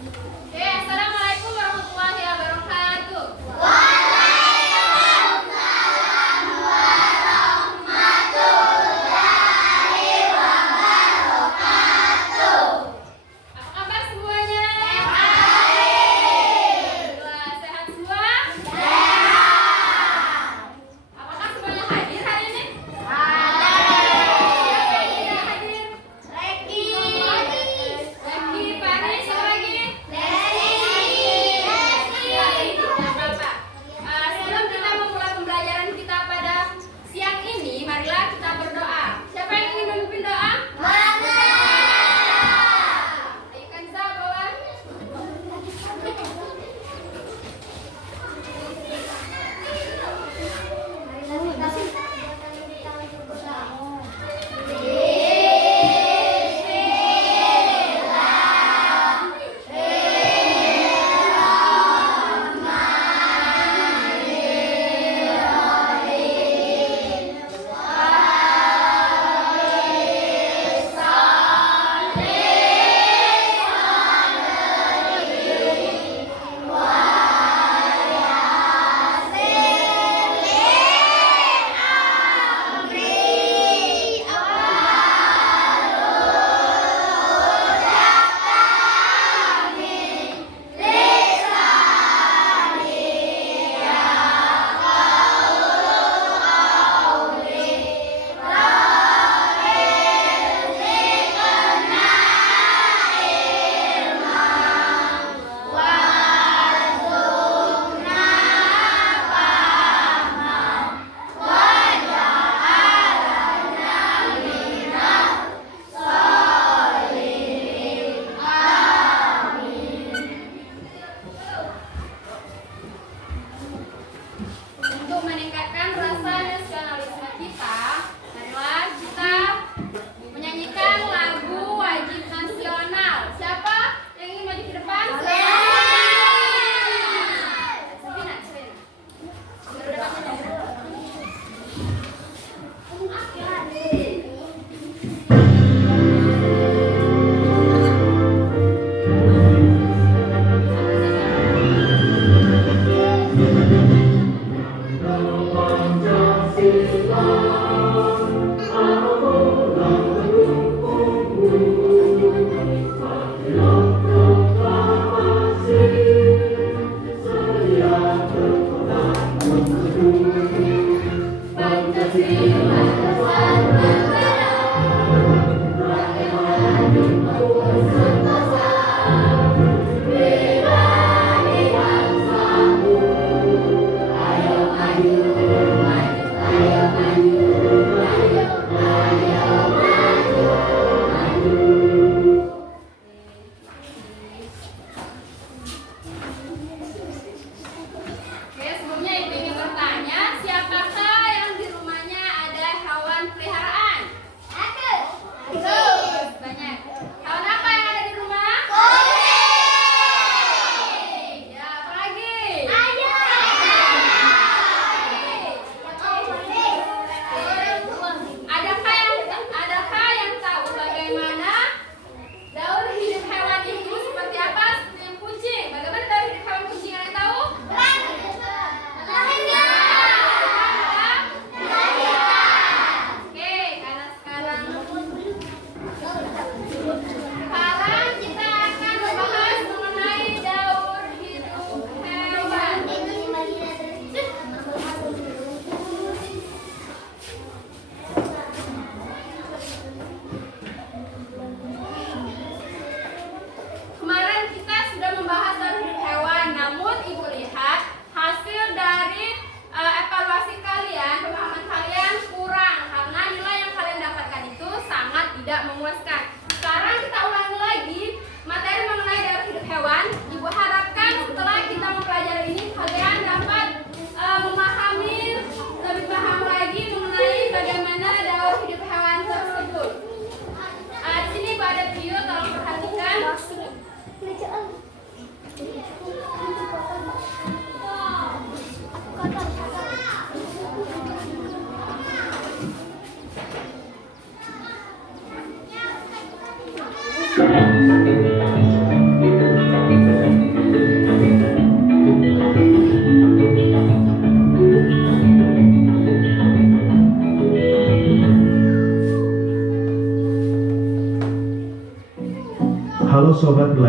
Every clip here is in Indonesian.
Oke, assalamualaikum warahmatullahi wabarakatuh. Apa kabar semuanya? Wah, sehat semua? Apakah semuanya hadir hari ini? Siapa yang tidak hadir? Leki, Paris, siapa lagi?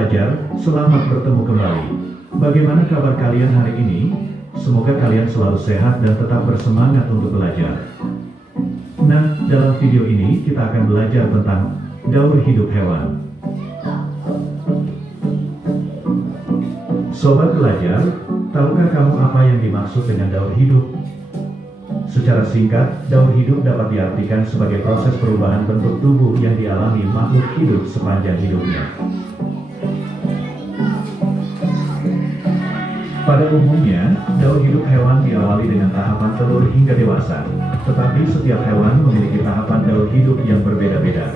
pelajar, selamat bertemu kembali. Bagaimana kabar kalian hari ini? Semoga kalian selalu sehat dan tetap bersemangat untuk belajar. Nah, dalam video ini kita akan belajar tentang daur hidup hewan. Sobat pelajar, tahukah kamu apa yang dimaksud dengan daur hidup? Secara singkat, daur hidup dapat diartikan sebagai proses perubahan bentuk tubuh yang dialami makhluk hidup sepanjang hidupnya. Pada umumnya, daur hidup hewan diawali dengan tahapan telur hingga dewasa, tetapi setiap hewan memiliki tahapan daur hidup yang berbeda-beda.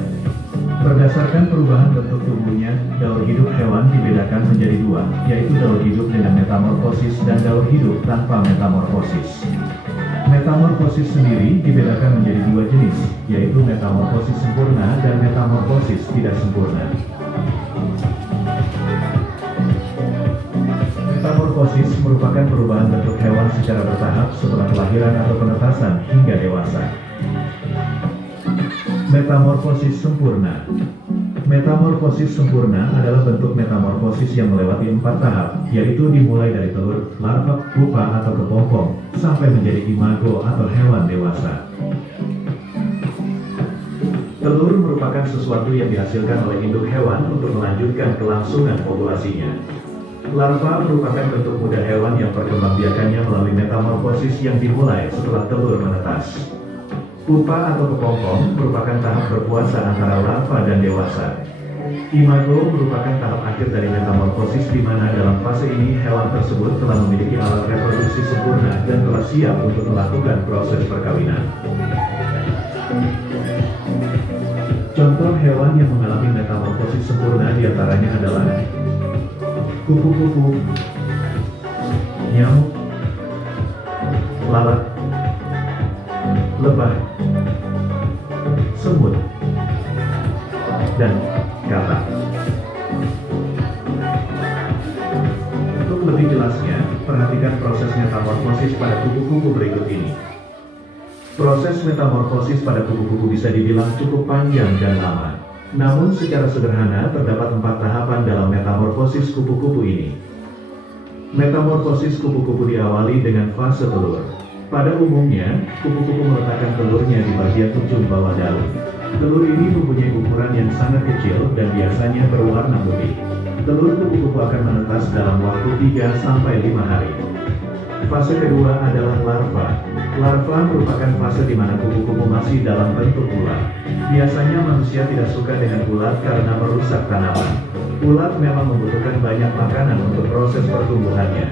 Berdasarkan perubahan bentuk tubuhnya, daur hidup hewan dibedakan menjadi dua, yaitu daur hidup dengan metamorfosis dan daur hidup tanpa metamorfosis. Metamorfosis sendiri dibedakan menjadi dua jenis, yaitu metamorfosis sempurna dan metamorfosis tidak sempurna. Metamorfosis merupakan perubahan bentuk hewan secara bertahap setelah kelahiran atau penetasan hingga dewasa. Metamorfosis sempurna. Metamorfosis sempurna adalah bentuk metamorfosis yang melewati 4 tahap, yaitu dimulai dari telur, larva, pupa atau kepompong, sampai menjadi imago atau hewan dewasa. Telur merupakan sesuatu yang dihasilkan oleh induk hewan untuk melanjutkan kelangsungan populasinya. Larva merupakan bentuk muda hewan yang perkembangbiakannya melalui metamorfosis yang dimulai setelah telur menetas. Pupa atau kepompong merupakan tahap berpuasa antara larva dan dewasa. Imago merupakan tahap akhir dari metamorfosis di mana dalam fase ini hewan tersebut telah memiliki alat reproduksi sempurna dan telah siap untuk melakukan proses perkawinan. Contoh hewan yang mengalami metamorfosis sempurna diantaranya adalah kupu-kupu, nyamuk, lalat, lebah, semut, dan katak. Untuk lebih jelasnya, perhatikan proses metamorfosis pada kupu-kupu berikut ini. Proses metamorfosis pada kupu-kupu bisa dibilang cukup panjang dan lama. Namun secara sederhana terdapat 4 tahapan dalam metamorfosis kupu-kupu ini. Metamorfosis kupu-kupu diawali dengan fase telur. Pada umumnya, kupu-kupu meletakkan telurnya di bagian ujung bawah daun. Telur ini mempunyai ukuran yang sangat kecil dan biasanya berwarna putih. Telur kupu-kupu akan menetas dalam waktu 3-5 hari. Fase kedua adalah larva. Larva merupakan fase di mana kupu-kupu masih dalam bentuk ulat. Biasanya manusia tidak suka dengan ulat karena merusak tanaman. Ulat memang membutuhkan banyak makanan untuk proses pertumbuhannya.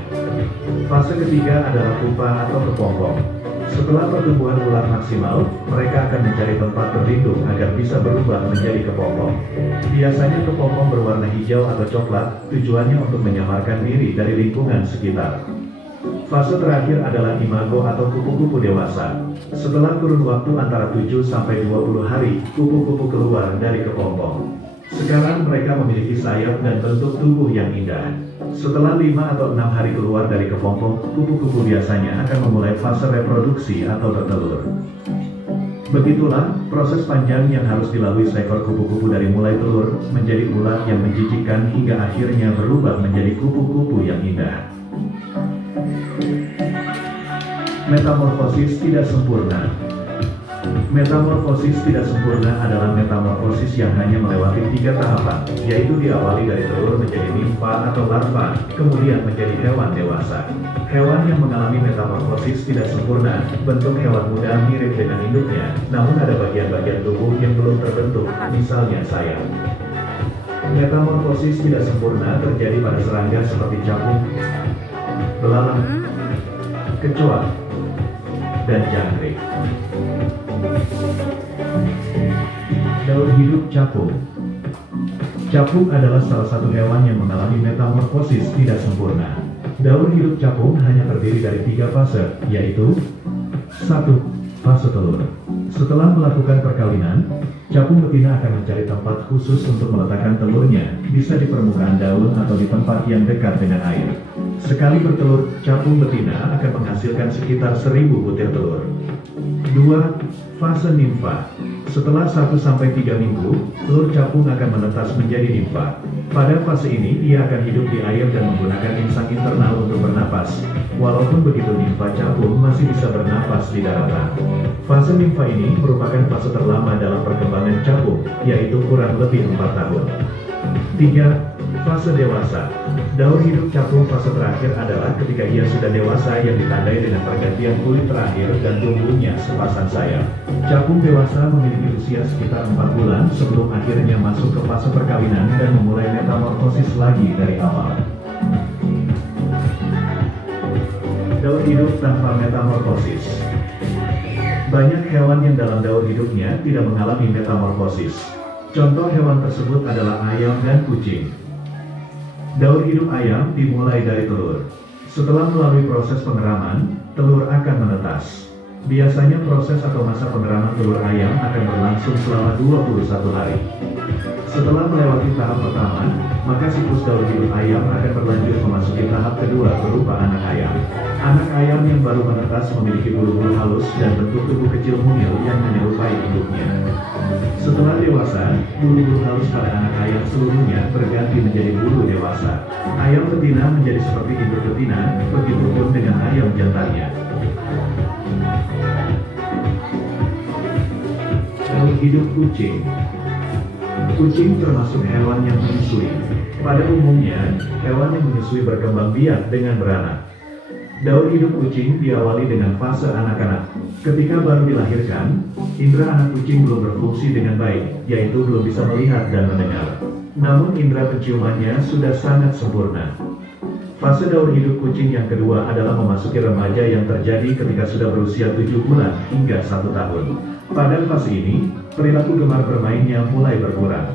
Fase ketiga adalah pupa atau kepompong. Setelah pertumbuhan ulat maksimal, mereka akan mencari tempat berlindung agar bisa berubah menjadi kepompong. Biasanya kepompong berwarna hijau atau coklat, tujuannya untuk menyamarkan diri dari lingkungan sekitar. Fase terakhir adalah imago atau kupu-kupu dewasa. Setelah kurun waktu antara 7-20 hari, kupu-kupu keluar dari kepompong. Sekarang mereka memiliki sayap dan bentuk tubuh yang indah. Setelah 5 atau 6 hari keluar dari kepompong, kupu-kupu biasanya akan memulai fase reproduksi atau bertelur. Begitulah proses panjang yang harus dilalui seekor kupu-kupu dari mulai telur, menjadi ulat yang menjijikkan hingga akhirnya berubah menjadi kupu-kupu yang indah. Metamorfosis tidak sempurna. Metamorfosis tidak sempurna adalah metamorfosis yang hanya melewati 3 tahapan, yaitu diawali dari telur menjadi nimfa atau larva, kemudian menjadi hewan dewasa. Hewan yang mengalami metamorfosis tidak sempurna, bentuk hewan muda mirip dengan induknya, namun ada bagian-bagian tubuh yang belum terbentuk, misalnya sayap. Metamorfosis tidak sempurna terjadi pada serangga seperti capung, belalang, kecoa, dan jangkrik. Daur hidup capung. Capung adalah salah satu hewan yang mengalami metamorfosis tidak sempurna. Daur hidup capung hanya terdiri dari 3 fase, yaitu 1. Fase telur. Setelah melakukan perkawinan, capung betina akan mencari tempat khusus untuk meletakkan telurnya, bisa di permukaan daun atau di tempat yang dekat dengan air. Sekali bertelur, capung betina akan menghasilkan sekitar 1000 butir telur. 2. Fase nimfa. Setelah 1-3 minggu, telur capung akan menetas menjadi nimfa. Pada fase ini, ia akan hidup di air dan menggunakan insang internal untuk bernapas. Walaupun begitu, nimfa capung masih bisa bernapas di daratan. Fase nimfa ini merupakan fase terlama dalam perkembangan capung, yaitu kurang lebih 4 tahun. 3. Fase dewasa. Daur hidup capung fase terakhir adalah ketika ia sudah dewasa, yang ditandai dengan pergantian kulit terakhir dan tumbuhnya sepasang sayap. Capung dewasa memiliki usia sekitar 4 bulan sebelum akhirnya masuk ke fase perkawinan dan memulai metamorfosis lagi dari awal. Daur hidup tanpa metamorfosis. Banyak hewan yang dalam daur hidupnya tidak mengalami metamorfosis. Contoh hewan tersebut adalah ayam dan kucing. Daur hidup ayam dimulai dari telur. Setelah melalui proses pengeraman, telur akan menetas. Biasanya proses atau masa pengeraman telur ayam akan berlangsung selama 21 hari. Setelah melewati tahap pertama, maka siklus daur hidup ayam akan berlanjut memasuki tahap kedua berupa anak ayam. Anak ayam yang baru menetas memiliki bulu-bulu halus dan bentuk tubuh kecil mungil yang menyerupai induknya. Setelah dewasa, bulu-bulu halus pada anak ayam seluruhnya berganti menjadi bulu dewasa. Ayam betina menjadi seperti induk betina, begitupun dengan ayam jantannya. Daur hidup kucing. Kucing termasuk hewan yang menyusui. Pada umumnya, hewan yang menyusui berkembang biak dengan beranak. Daur hidup kucing diawali dengan fase anak-anak. Ketika baru dilahirkan, indera anak kucing belum berfungsi dengan baik, yaitu belum bisa melihat dan mendengar. Namun indera penciumannya sudah sangat sempurna. Fase daur hidup kucing yang kedua adalah memasuki remaja yang terjadi ketika sudah berusia 7 bulan hingga 1 tahun. Pada fase ini, perilaku gemar bermainnya mulai berkurang.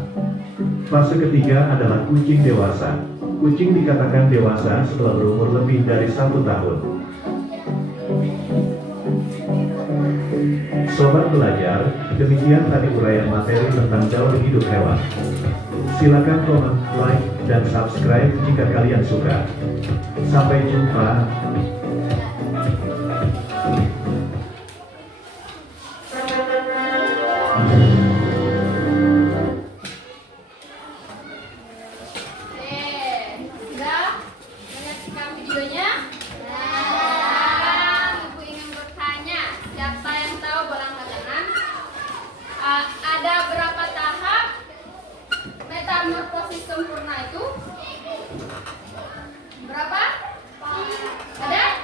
Fase ketiga adalah kucing dewasa. Kucing dikatakan dewasa setelah berumur lebih dari 1 tahun. Sobat belajar, demikian tadi uraian materi tentang daur hidup hewan. Silakan komen, like, dan subscribe jika kalian suka. Sampai jumpa. Sudah menyaksikan videonya? Sekarang Ibu ingin bertanya, siapa yang tahu bola angkat tangan? Ada berapa tahap metamorfosis sempurna itu? Berapa? Ada?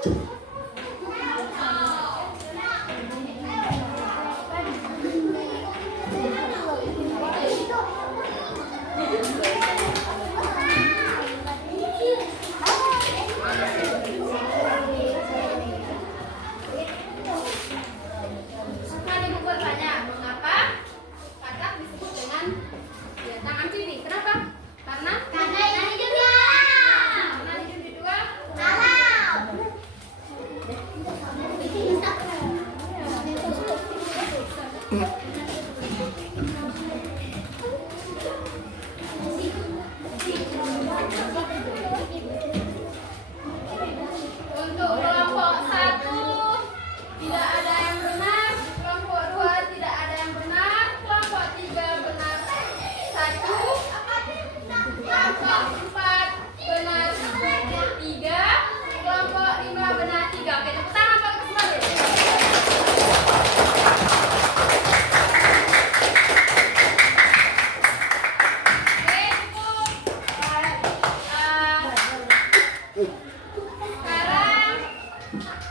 Kan ibu bertanya, mengapa katak disebut dengan binatang amfibi? Kenapa? Karena hidup di alam. Karena hidup di dua alam. Untuk kelompok 1 tidak ada yang benar, kelompok 2 tidak ada yang benar, kelompok 3 benar 1, kelompok 4 benar 3, kelompok 5 benar 3. Oke, tepuk tangan Pak Ketua. Oke, cukup. Sekarang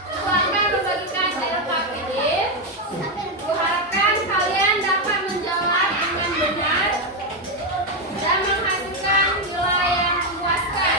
Ibu akan membagikan LKPD. Ibu harapkan kalian dapat menjawab dengan benar dan menghasilkan nilai yang memuaskan.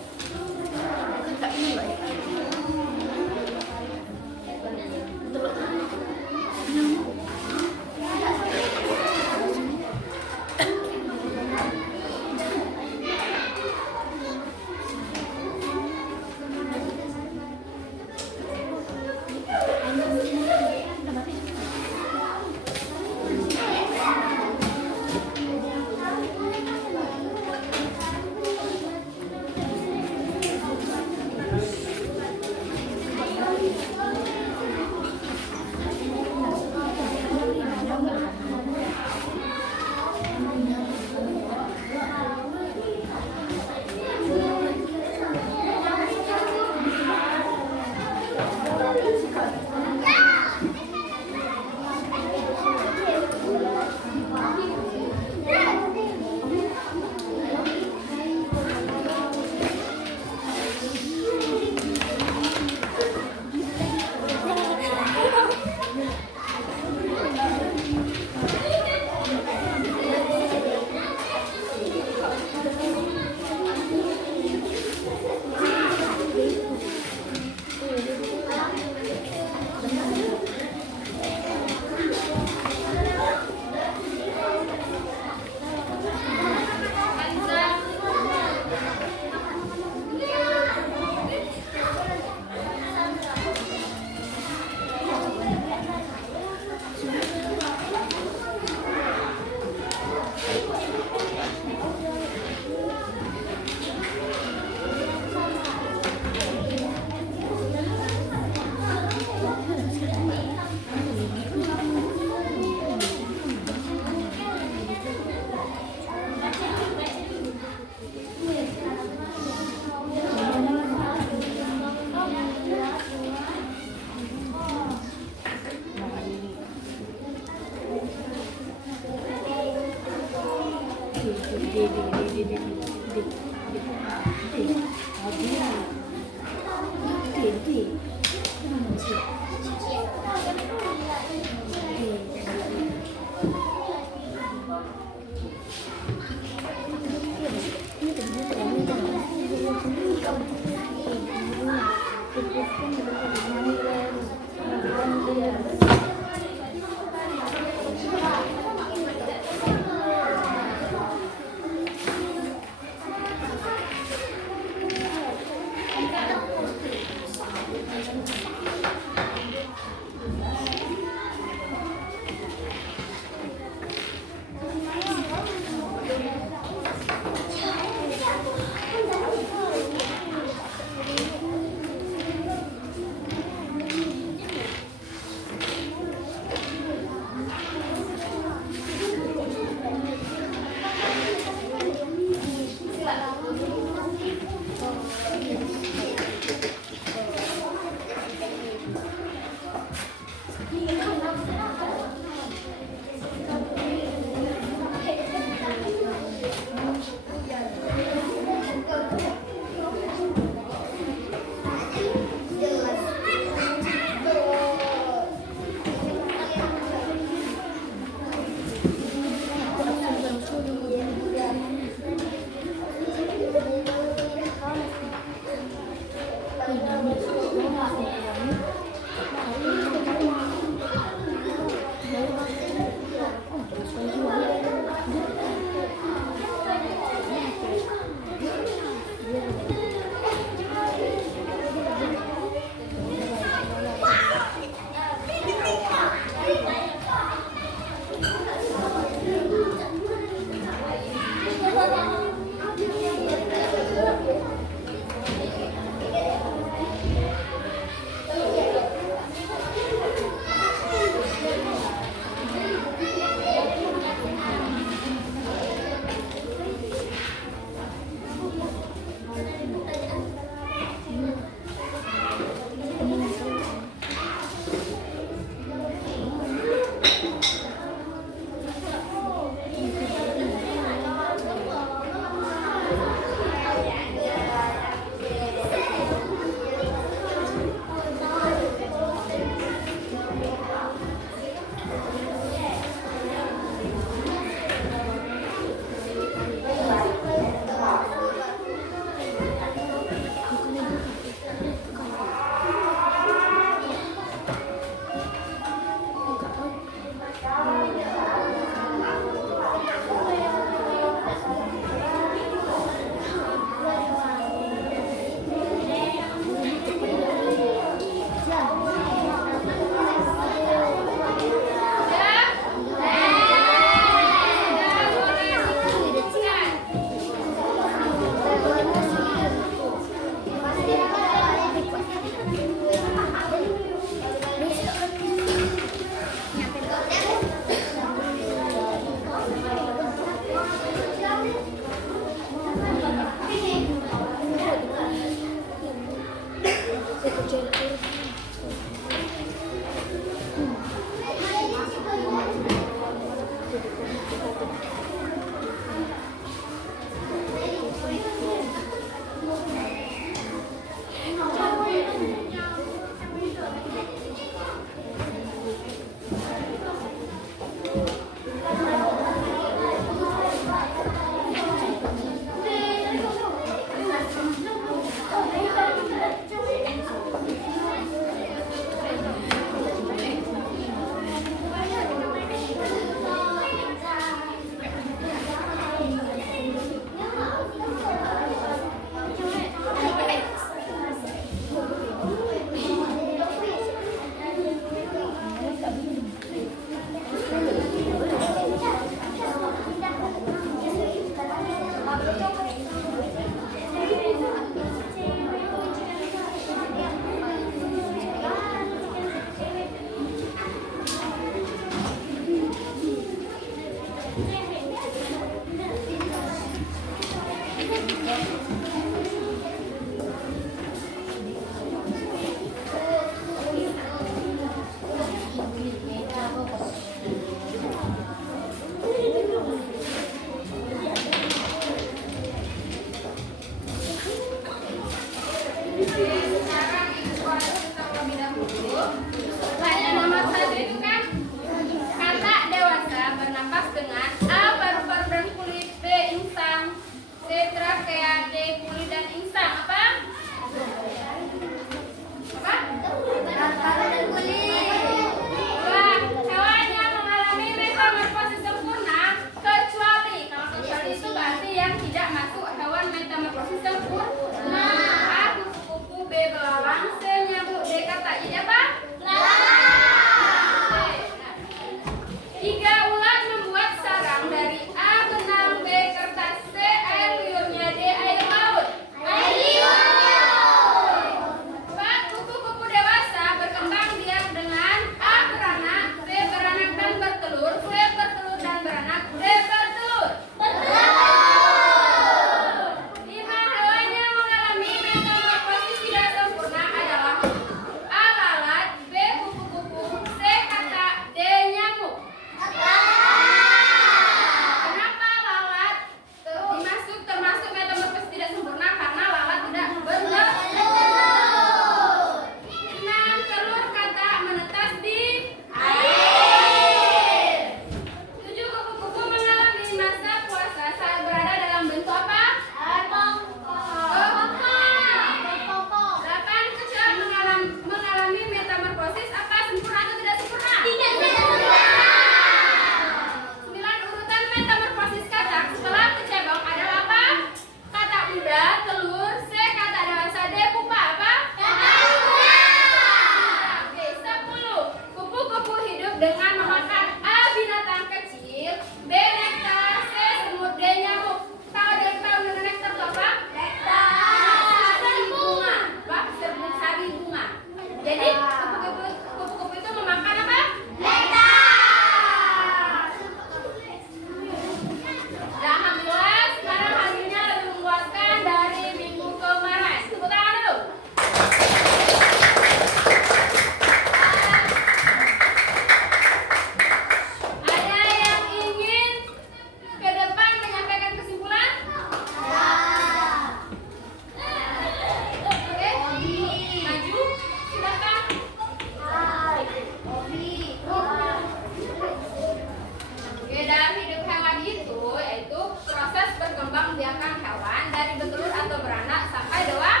membiarkan hewan dari bertelur atau beranak sampai dewasa.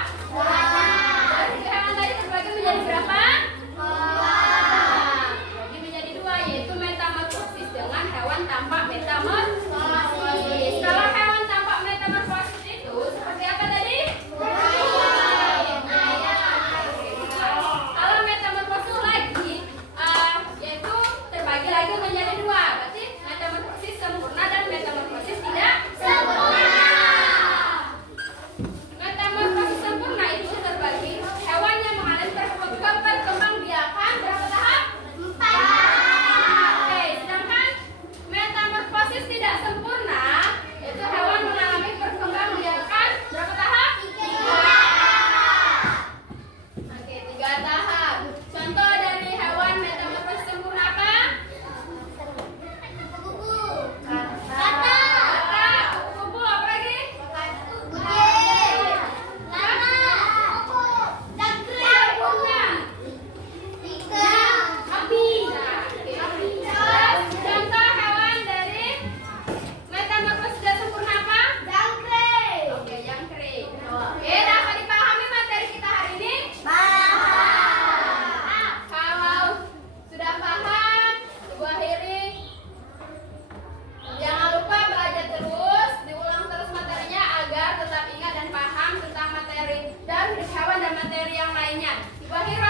Jadi hewan tadi terbagi menjadi berapa? Bagi menjadi dua, yaitu metamorfosis dengan hewan tanpa metamorfosis. Kalau hewan tanpa metamorfosis itu seperti apa tadi? Kalau metamorfosis lagi, yaitu terbagi lagi menjadi dua. Berarti metamorfosis sempurna dan metamorfosis tidak sempurna. Metamorfosis sempurna itu terbagi hewan yang mengalami perkembangbiakan berapa tahap? 4. Oke, sedangkan metamorfosis tidak sempurna itu hewan mengalami perkembangbiakan berapa tahap? 3. Oke, 3 tahap. Contoh dari hewan metamorfosis sempurna apa? Kata, kupu-kupu, apa lagi? Contoh hewan dari metamorfosis tidak sempurna apa? Oke, jangkrik. Oke, dapat dipahami materi kita hari ini? Kalau sudah paham, Ibu akhiri. Jangan lupa belajar terus, diulang terus materinya agar tetap ingat dan paham tentang materi dan hidup hewan dan materi yang lainnya. Ibu akhiri.